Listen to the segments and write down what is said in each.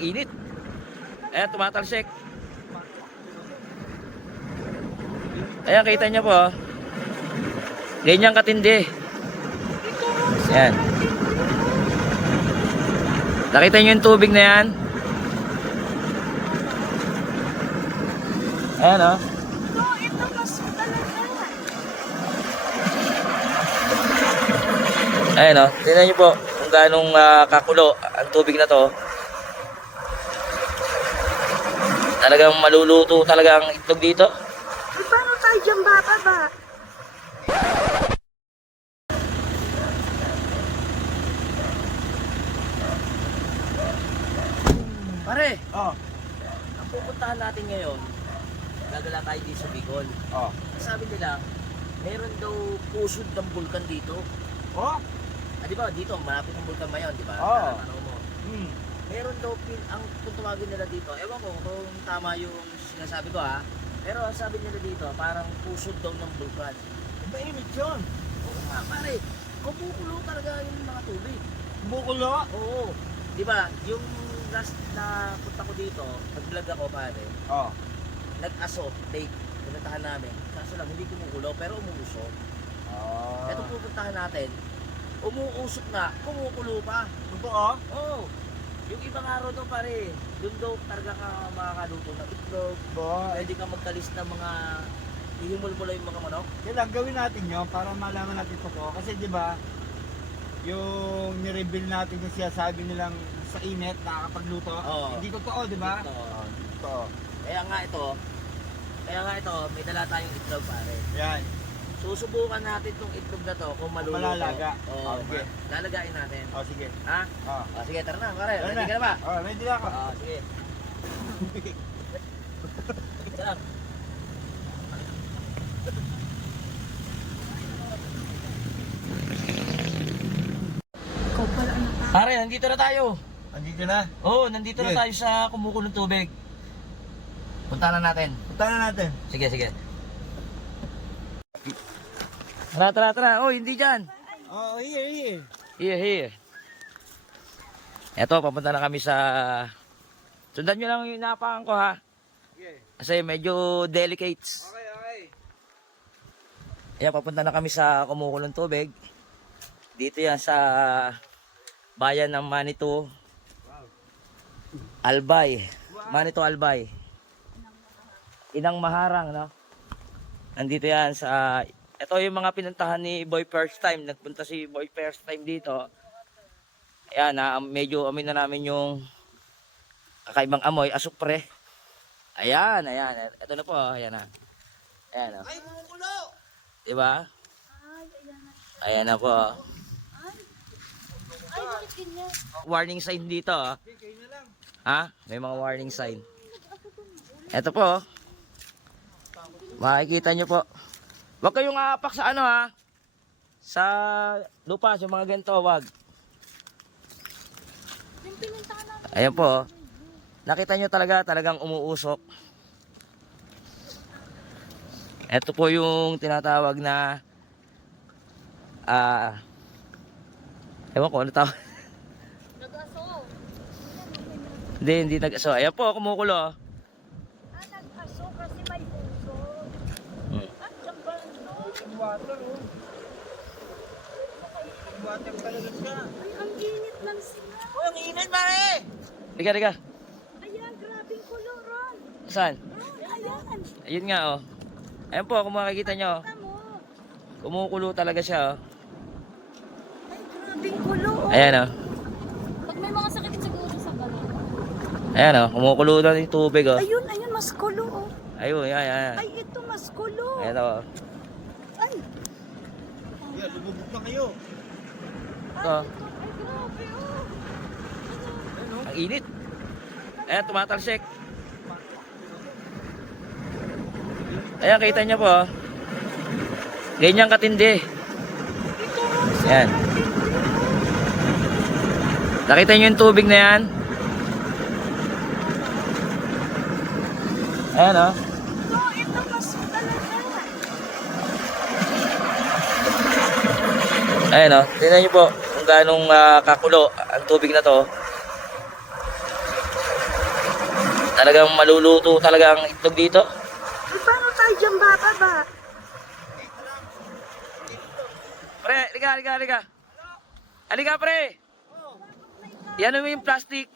init. Ayan, tumatalsik. Ayan, kita nyo po. Ganyan katindi. Ayan. Nakita nyo yung tubig na yan? Ayan o. Ayan o. Tingnan nyo po kung ganong kakulo ang tubig na to. Talagang maluluto talaga ang itlog dito. Ay, paano tayo dyan bababa? Pare, Oh. ang pupuntahan natin ngayon, gagala tayo dito sa Bicol. Oh. Sabi nila, meron daw pusod ng bulkan dito. Oh? Di ba, dito, malapit ang bulkan Mayon, di ba? Oo. Ano mo? Hmm. Meron daw, ang kung tumawagin nila dito, ewan ko kung tama yung sinasabi ko ha, pero sabi nila dito, parang pusod daw ng bulkan. Mainit yun. Oo nga, pare, kumukulo talaga yung mga tubig. Bukulo. Oo. Di ba, yung last na punta ko dito, nag-vlog ako pare, Oh. nag-aso, lake, pinuntahan namin. Kaso lang, hindi kumukulo, pero umuusok. Oh. Ito pupuntahan natin, umuusok na, kumukulo pa. Totoo? Oo. Yung ibang araw daw pare, doon daw talaga ka makakaluto ng itlog. Boy. Pwede ka magtalis ng mga, ihimol mo lang yung mga manok. Kailangan gawin natin yun para malaman natin totoo. Kasi di ba yung nireveal natin yung sinasabi nilang sa init nakakapagluto. Oo. Hindi totoo, di ba? Ito. Totoo. Kaya nga ito, may dala tayong itlog pare. Yan. Susubukan natin tong itlog na to kung maluluto. Malalaga. Oo. Okay. Lalagain natin. Oh, sige. Ha? Oh. O sige, tara na pare. Tara Ready ka na ba? Oh, ready na ako. Oo, sige. Isa lang. Ikaw pala ang Pare, nandito na tayo. Andito na. Oo, nandito na Yes. tayo sa kumukulong tubig. Punta na natin. Punta na natin. Sige, sige. Tara. Oh, hindi dyan. Oh, here. Here. Eto, papunta na kami sa... Sundan nyo lang yung inapakan ko ha. Okay. Kasi medyo delicate. Okay. Ayan, papunta na kami sa kumukulong tubig. Dito yan sa bayan ng Manito. Albay. Manito Albay. Inang Maharang, no? Nandito yan sa... Ito yung mga pinuntahan ni Boy first time. Nagpunta si Boy first time dito. Ayan, medyo amin na namin yung kakaibang amoy, asupre. Ayan. Ito na po, ayan na. Ayan, oh. Ay, bumukulo! Diba? Ay, ayan na. Ayan na po. Ay, bakit ganyan? Warning sign dito, oh. Okay, kayo na lang. Ha? May mga warning sign. Ito po. Makikita nyo po. Huwag kayong aapak sa ano ha. Sa lupa, sa mga ganito, wag. Yung pinuntahan natin. Ayan po. Nakita nyo talagang umuusok. Ito po yung tinatawag na ewan ko ano tawag. Nag-aso. Hindi nag-aso. Ayan po, kumukulo. Nag-aso kasi may puso. At jambal no? Water, oh. Water talaga siya. Ay, ang init lang sila. Oh, ang init, pare! Diga. Ayan, grabing kuluran. Saan? Ayan. Ayun nga oh. Ayan po, kung makikita nyo. Tamo. Kumukulo talaga siya oh. Ay, grabing kulo. Ayan oh. Pag may mga sakit siguro sa balat. Ayan oh, kumukulo na yung tubig oh. Ayun, mas kulo. Oh. Ayun, ayan. Ay, ito mas kulo. Ayan oh. Ay. Yeah, lumubog na kayo. Ito. Ay, grabe oh. Ang init. Ayan, tumatalsik. Ayan, kita nyo po oh. Ganyan katindi. Ayan. Nakita nyo yung tubig na yan? Ayan oh. Ito mas talaga. Ayan o, tingnan nyo po kung ganong kakulo ang tubig na to. Talagang maluluto talaga ang itlog dito. Eh, paano tayo dyan bababa? Pre, halika. Halika, pre. Yan mo yung plastic.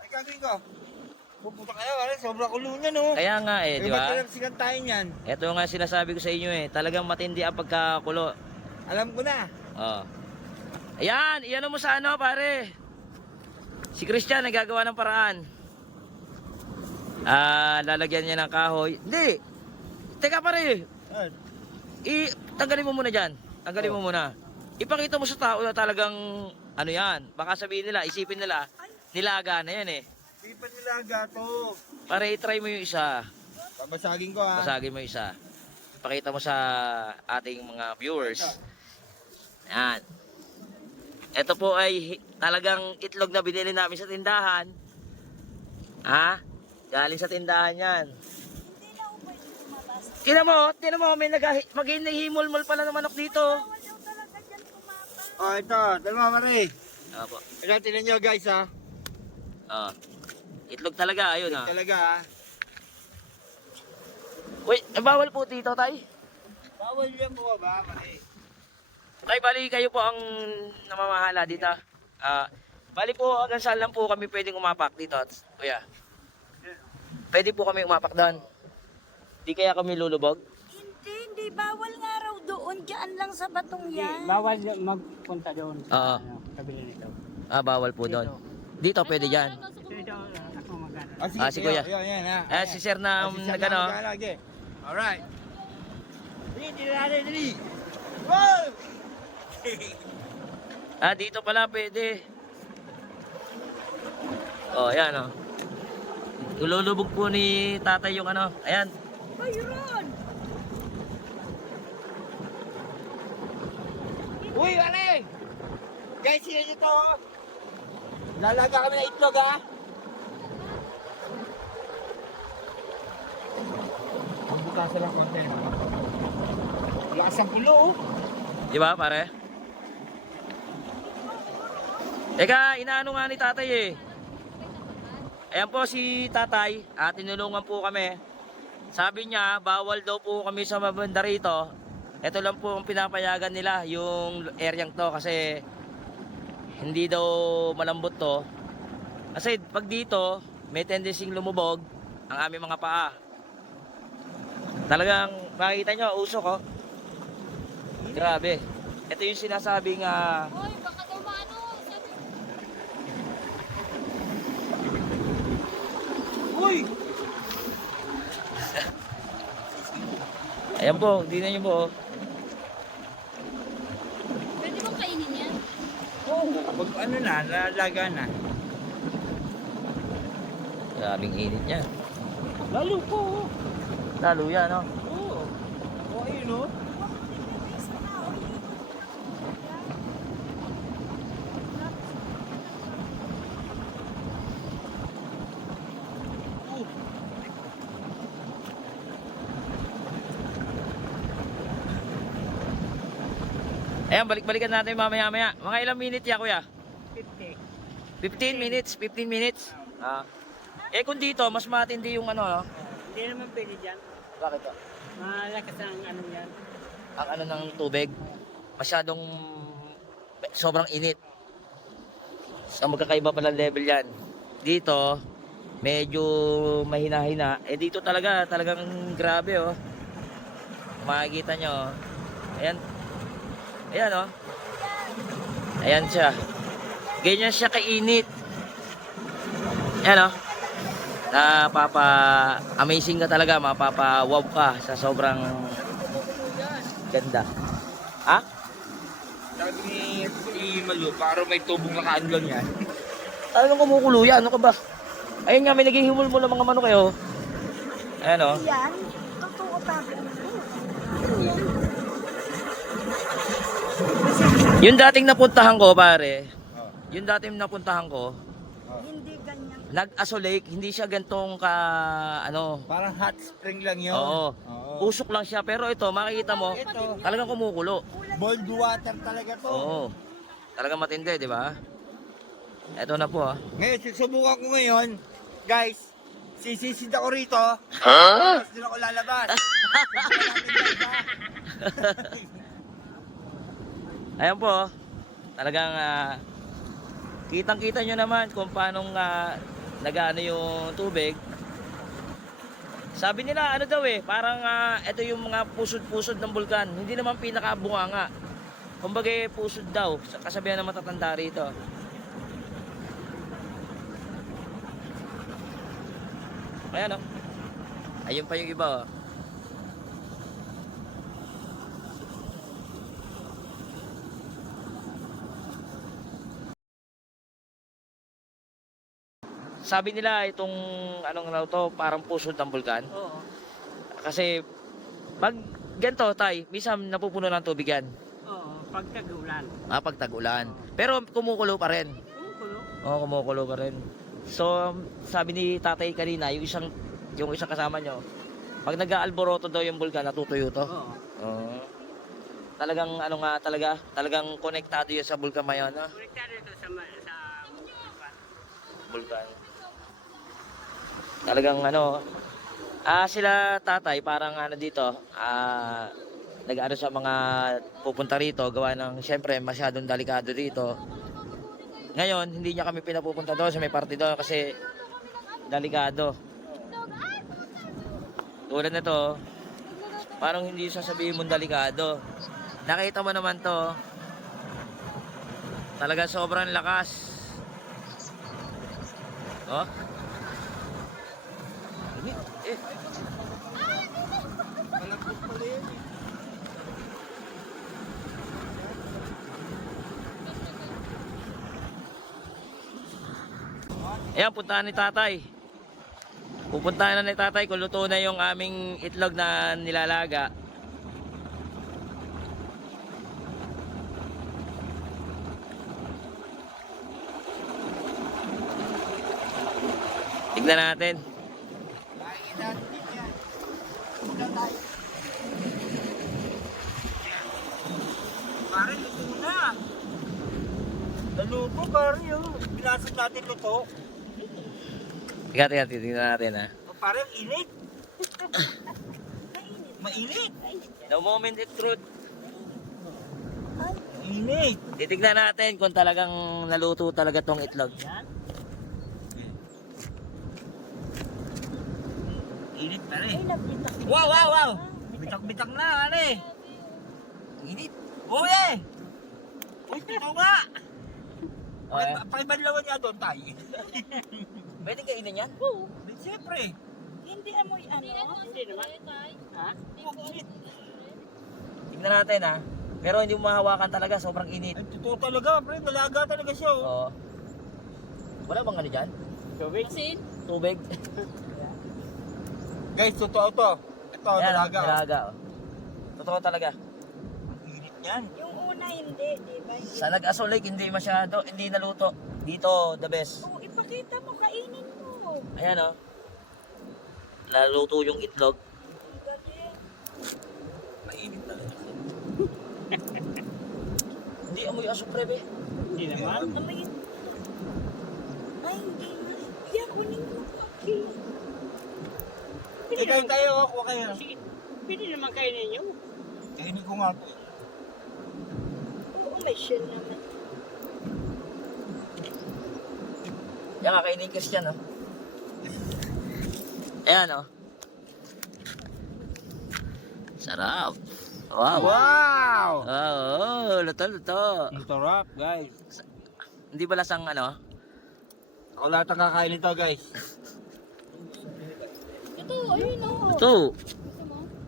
Ay, gagawin ko. Pupunta kayo, sobrang ulo niya, no? Kaya nga di Ba't ba? pinagsikan tayo niyan? Ito nga sinasabi ko sa inyo talagang matindi ang pagkakulo. Alam ko na. Oh. Ayan, iyan mo sa ano, pare. Si Christian nagagawa ng paraan. Lalagyan niya ng kahoy. Hindi. Teka, pare. Tanggalin mo muna diyan. Tanggalin mo muna. Ipakita mo sa tao na talagang ano yan. Baka sabihin nila, isipin nila, nilaga na yan eh. Di pa nilaga to. Para i-try mo yung isa. Babasagin ko, ha? Basagin mo yung isa. Pakita mo sa ating mga viewers. Yan. Ito po ay talagang itlog na binili namin sa tindahan. Ha? Galing sa tindahan yan. Hindi na ako pwede kumabasa. Tinan mo, may maghihimol-mol pala ng manok dito. Bawal daw talaga dyan kumapa. Oh, ito. Dalawa, Mare. Opo. Ito, tinan nyo, guys, ha? Oh. Itlog talaga, ayun ah. Talaga, ha? Wait, bawal po dito, tay. Bawal yan po, ba, Mare? Tay, bali kayo po ang namamahala dito. Bali po, hanggang saan lang po kami pwedeng umapak dito, kuya. Pwede po kami umapak doon. Di kaya kami lulubog? Hindi. Bawal nga raw doon. Diyan lang sa batong yan. Bawal magpunta doon Oo. sa kabila nito. Bawal po doon. Dito pwede dyan. Ito, ako magana. Si Kuya. Yan, ha? Si Sir na nagano. Lagi. Alright. Dali. Wow! Dito pala pwede. Yan Ilulubog po ni tatay yung ano. Ayan. Mayroon. Uy, Mare! Guys, sila nyo to, oh. Lalaga kami ng itlog, ha? Magbukasan lang konti. Lakas ang pulo, oh. Di ba pare? Teka, inaano nga ni tatay eh. Ayan po si tatay, tinulungan po kami. Sabi niya, bawal daw po kami sa mabanda rito. Ito lang po ang pinapayagan nila, yung areang to kasi hindi daw malambot to. Kasi pag dito, may tendency lumubog ang aming mga paa. Talagang makikita nyo, usok oh. Grabe. Ito yung sinasabing Hoy, baka daw maano. Uy! ayan po, hindi na nyo po. Pwede bang kainin yan? Oh, kapag ano na, lalaga na. Grabing init niya. Lalo po, oh. Lalo yan, no? Oo. Oh, ayun, oh. Ayan, balik-balikan natin mamaya-maya. Mga ilang minute ya, kuya? 50. 15 minutes, 15 minutes. Kung dito, mas matindi yung ano, no? Hindi naman pwede dyan. Bakit po? Malakas ang ano yan. Ang ano ng tubig, masyadong sobrang init. So, magkakaiba pala level yan. Dito, medyo mahina-hina. Dito talagang grabe, oh. Makikita nyo, oh. Ayan. Ayan, oh. Ayan siya. Ganyan siya kainit. Ayan, oh. Amazing ka talaga, mapapa-wow ka sa sobrang ganda. Ha? Sabi ni Malu, parang may tubong nakaanlang yan. Ano kumukulo yan? Ano ka ba? Ayun nga, may naghihimol mo ng mga manok kayo. Ayan, oh. Yan. Totoo tabi. Yung dating napuntahan ko, pare. Yung dating napuntahan ko, Hindi ganyan. nag-Aso Lake, hindi siya gantong ka, ano, Parang hot spring lang yun. oo. Oo. Usok lang siya, pero ito, makikita mo, Ito, talagang kumukulo. boiled water talaga to. Oo. Talagang matindi, di ba? Ito na po, ah. Ngayon, susubukan ko ngayon, guys, Sisisid ako rito. Tapos doon ako lalabas. Ayan po, oh. Talagang kitang-kita nyo naman kung paano nag-ano yung tubig. Sabi nila ano daw parang ito yung mga pusod-pusod ng bulkan. Hindi naman pinakabunganga. Kumbaga pusod daw, kasabihan ng matatanda rito. Ayan oh. Ayun pa yung iba oh. Sabi nila itong anong raw to, parang pusod ng bulkan. Oo. Kasi pag ganito tay, minsan napupuno ng tubig yan. Oo. Pag tag-ulan. Pag tag-ulan. Pero kumukulo pa rin. Kumukulo. Oo, kumukulo pa rin. So, sabi ni tatay kanina, yung isang kasama nyo, pag nag-aalboroto daw yung bulkan, natutuyo to. Oo. Oo. Talagang ano nga talagang konektado yun sa bulkan mayon, no? Konektado ito sa Bulkan. Talagang ano, sila tatay parang ano dito, nag-ano sa mga pupunta rito, gawa ng syempre masyadong delikado dito. Ngayon, hindi niya kami pinapupunta doon sa may party doon kasi delikado. Tulad nito, parang hindi sasabihin mong delikado. Nakita mo naman to, talaga sobrang lakas. Oh. Malapot pala yun eh. Ayan, puntahan ni tatay. Pupuntahan na ni tatay kung luto na yung aming itlog na nilalaga. Tignan natin. Nakikita natin dito yan. Tignan tayo. Pare, luto na. Naluto, pare. Binasag natin luto. Tignan natin ha. O, pare, ang init. Mainit. The moment it truth. Init. Titignan natin kung talagang naluto talaga tong itlog. Init pa rin. Ay, nagbitak. Wow. Bitak-bitak na, pare. Init. Uy! Uy, ito nga. Okay. Pakibanlawan niya doon tayo. Pwede kainin yan? Oo. Siyempre. Hindi amoy ano. Hindi naman. Ha? Init. Tignan natin ha. Pero hindi mo mahawakan talaga, sobrang init. Ay, totoo talaga, pre. Malaga talaga siya, oh. Oo. Wala bang ano dyan? Tubig? Tubig? Guys, totoo to. Ito, Yan, dalaga. dalaga oh. Totoo talaga. Ang init yan. Yung una hindi, di ba? Hindi. Sa Nag-Aso Lake, hindi masyado, hindi naluto. Dito, the best. Oo, ipakita mo, kainin mo. Ayan oh. Naluto yung itlog. Ang galing. Mainit talaga. Hindi amoy aso pre be. Hindi naman. Amoy. Ay, hindi na. Yan, kunin mo ng kape. Ikaw tayo, kuha kayo. Sige. Pwede naman kainin nyo. Kainin ko nga to. Oo, may shell naman. Yan kakainin Christian oh. Ayan oh. Sarap. Wow. Wow! Oo, luto. Ang sarap, guys. Hindi ba lasang ano? Ako lahat ang kakain nito, guys. Ito, ayun o. Ito.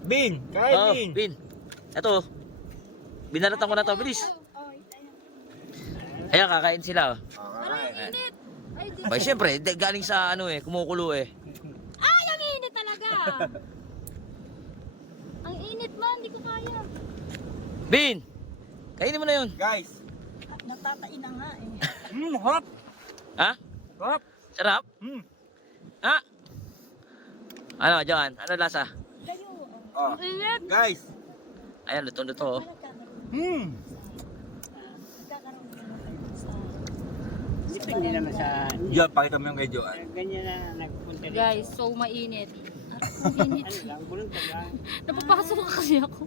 Bin! Kain, Oh, Bin! Bin. Ito. Binalatan ko na to, bilis. Oh, ito. Ayan, kakain sila oh. Kakain. Init. Ay, di. Ay, syempre, galing sa ano kumukulo eh. Ay, ang init talaga. Ang init man, hindi ko kaya. Bin! Kainin mo na yun. Guys. Natatain na nga eh. Hot! Ha? Hot! Sarap? Mm. Ha? Ano, John? Ano lasa? Kayo. Oh. Init. Guys. Ayan, luto oh. Hmm. Nagkakaroon ka na sa Depende naman sa... Diyan, pakita mo yung kay Joan. Ganyan na nagpunta dito. Guys, so mainit. Ang init. Ano lang, buluntad lang. Napapasok kasi ako.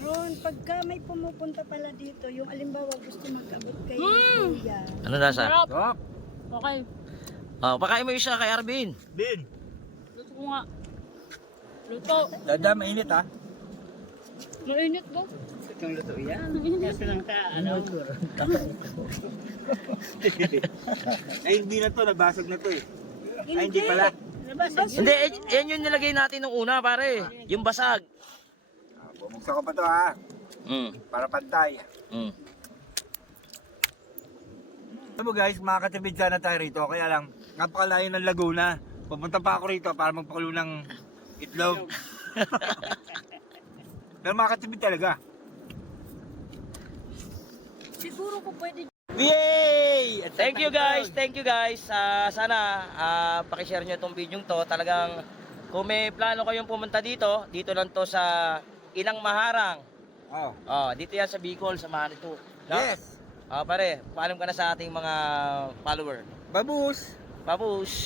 Ron, pagka may pumupunta pala dito, yung alimbawa gusto mag-abot kay Kuya. Ano nasa? Sarap. Stop! Okay. Oh, pakain mo isa kay Arvin. Bin! Luto ko nga. Luto. Dada, mainit ha? Mainit ba? Itong luto yan. Kaso lang ka, ano? Ay, hindi na to, nabasag na to eh. Ay, hindi pala. Hindi, yan yung nilagay natin nung una, pare. Yung basag. Bumuksan ko pa to ha, Mm. para pantay. Mm. Alam mo guys, makakatipid sana tayo rito, kaya lang, napakalayo ng Laguna. Pupunta pa ako rito para magpakulo ng itlog. Pero makakatipid talaga. Siguro ko pwede. Yay! Thank you guys, thank you guys. Sana pakishare nyo itong video to. Talagang kung may plano kayong pumunta dito, dito lang to sa Inang Maharang. Oh. Oh, dito yan sa Bicol, sa Manitou. No? Yes! Pare, paalam ka na sa ating mga follower. Babus! Babush!